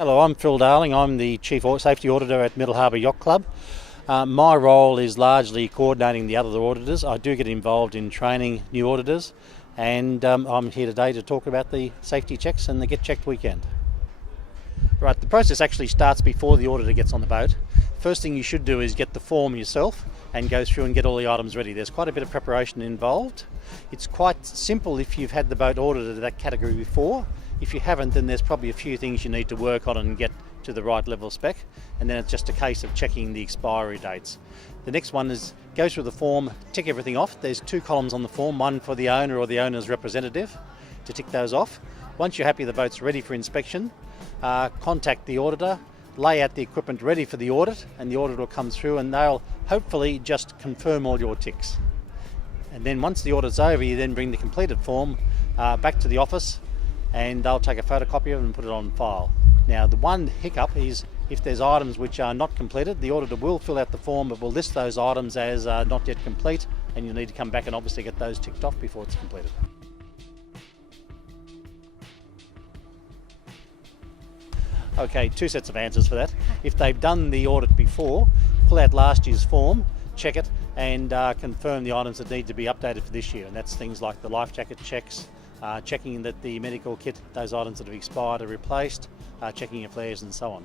Hello, I'm Phil Darling. I'm the Chief Safety Auditor at Middle Harbour Yacht Club. My role is largely coordinating the other auditors. I do get involved in training new auditors, and I'm here today to talk about the safety checks and the Get Checked weekend. Right, the process actually starts before the auditor gets on the boat. First thing you should do is get the form yourself and go through and get all the items ready. There's quite a bit of preparation involved. It's quite simple if you've had the boat audited at that category before. If you haven't, then there's probably a few things you need to work on and get to the right level of spec, and then it's just a case of checking the expiry dates. The next one is go through the form, tick everything off. There's two columns on the form, one for the owner or the owner's representative to tick those off. Once you're happy the boat's ready for inspection, contact the auditor, lay out the equipment ready for the audit, and the auditor will come through and they'll hopefully just confirm all your ticks. And then once the audit's over, you then bring the completed form back to the office, and they'll take a photocopy of it and put it on file. Now, the one hiccup is if there's items which are not completed, the auditor will fill out the form but will list those items as not yet complete, and you'll need to come back and obviously get those ticked off before it's completed. Okay, two sets of answers for that. If they've done the audit before, pull out last year's form, check it, and confirm the items that need to be updated for this year, and that's things like the life jacket checks, checking that the medical kit, those items that have expired are replaced, checking your flares and so on.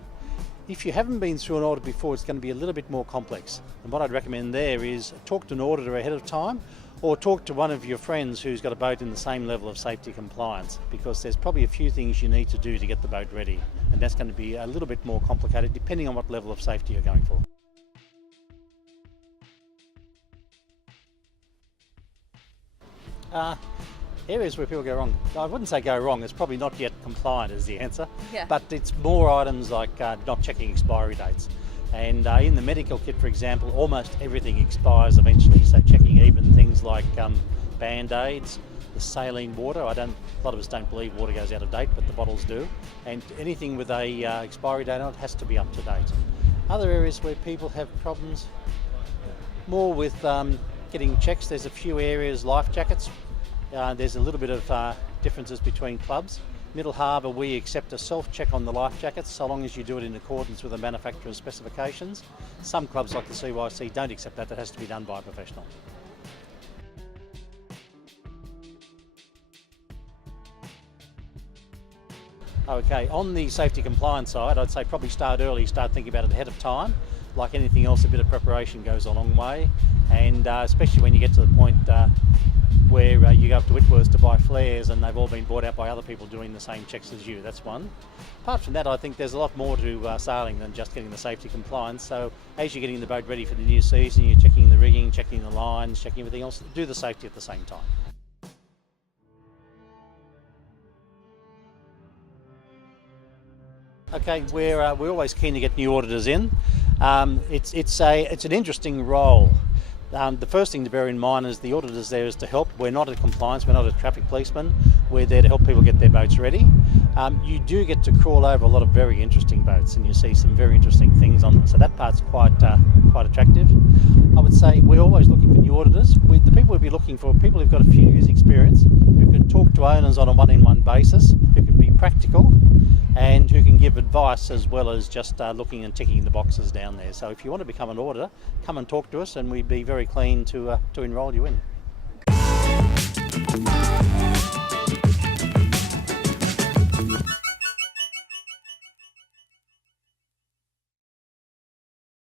If you haven't been through an audit before, it's going to be a little bit more complex. And what I'd recommend there is talk to an auditor ahead of time, or talk to one of your friends who's got a boat in the same level of safety compliance, because there's probably a few things you need to do to get the boat ready. And that's going to be a little bit more complicated depending on what level of safety you're going for. Areas where people go wrong, I wouldn't say go wrong, it's probably not yet compliant is the answer, but it's more items like not checking expiry dates. And in the medical kit, for example, almost everything expires eventually, so checking even things like band-aids, the saline water. A lot of us don't believe water goes out of date, but the bottles do. And anything with a expiry date on it has to be up to date. Other areas where people have problems, more with getting checks, there's a few areas, life jackets. There's a little bit of differences between clubs. Middle Harbour, we accept a self-check on the life jackets so long as you do it in accordance with the manufacturer's specifications. Some clubs like the MHYC don't accept that, that has to be done by a professional. Okay, on the safety compliance side, I'd say probably start early, start thinking about it ahead of time. Like anything else, a bit of preparation goes a long way, and especially when you get to the point where you go up to Whitworth to buy flares and they've all been bought out by other people doing the same checks as you. That's one. Apart from that, I think there's a lot more to sailing than just getting the safety compliance. So as you're getting the boat ready for the new season, you're checking the rigging, checking the lines, checking everything else, do the safety at the same time. Okay, we're always keen to get new auditors in. It's an interesting role. The first thing to bear in mind is the auditors there is to help. We're not a compliance, we're not a traffic policeman. We're there to help people get their boats ready. You do get to crawl over a lot of very interesting boats, and you see some very interesting things on them. So that part's quite attractive. I would say we're always looking for new auditors. The people we'll be looking for, people who've got a few years' experience, who can talk to owners on a one-in-one basis, who can be practical, and who can give advice as well as just looking and ticking the boxes down there. So if you want to become an auditor, come and talk to us, and we'd be very keen to enrol you in.